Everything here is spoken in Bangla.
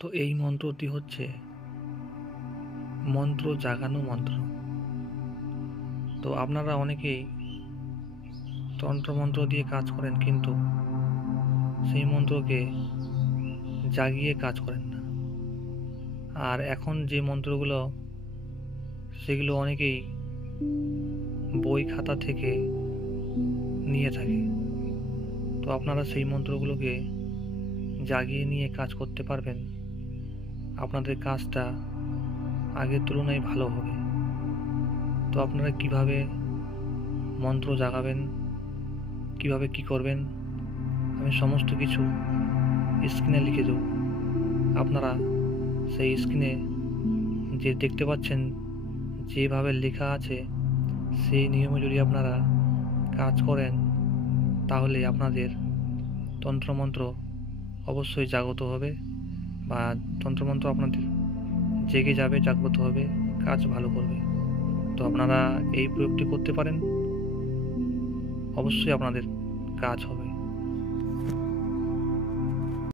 তো এই মন্ত্রটি হচ্ছে মন্ত্র জাগানো মন্ত্র। তো আপনারা অনেকেই তন্ত্রমন্ত্র দিয়ে কাজ করেন, কিন্তু সেই মন্ত্রকে জাগিয়ে কাজ করেন না। আর এখন যে মন্ত্রগুলো, সেগুলো অনেকেই বই খাতা থেকে নিয়ে থাকে। তো আপনারা সেই মন্ত্রগুলোকে জাগিয়ে নিয়ে কাজ করতে পারবেন। আপনাদের কাজটা আগের তুলনায় ভালো হবে। তো আপনারা কিভাবে মন্ত্র জাগাবেন, কিভাবে কি করবেন, আমি সমস্ত কিছু স্ক্রিনে লিখে দেব। আপনারা সেই স্ক্রিনে যে দেখতে পাচ্ছেন, যেভাবে লেখা আছে, সেই নিয়মে যদি আপনারা কাজ করেন, তাহলে আপনাদের তন্ত্রমন্ত্র অবশ্যই জাগ্রত হবে, বা তন্ত্রমন্ত্র আপনাদের জেগে যাবে, জাগ্রত হবে, কাজ ভালো করবে। তো আপনারা এই প্রয়োগটি করতে পারেন, অবশ্যই আপনাদের কাজ হবে।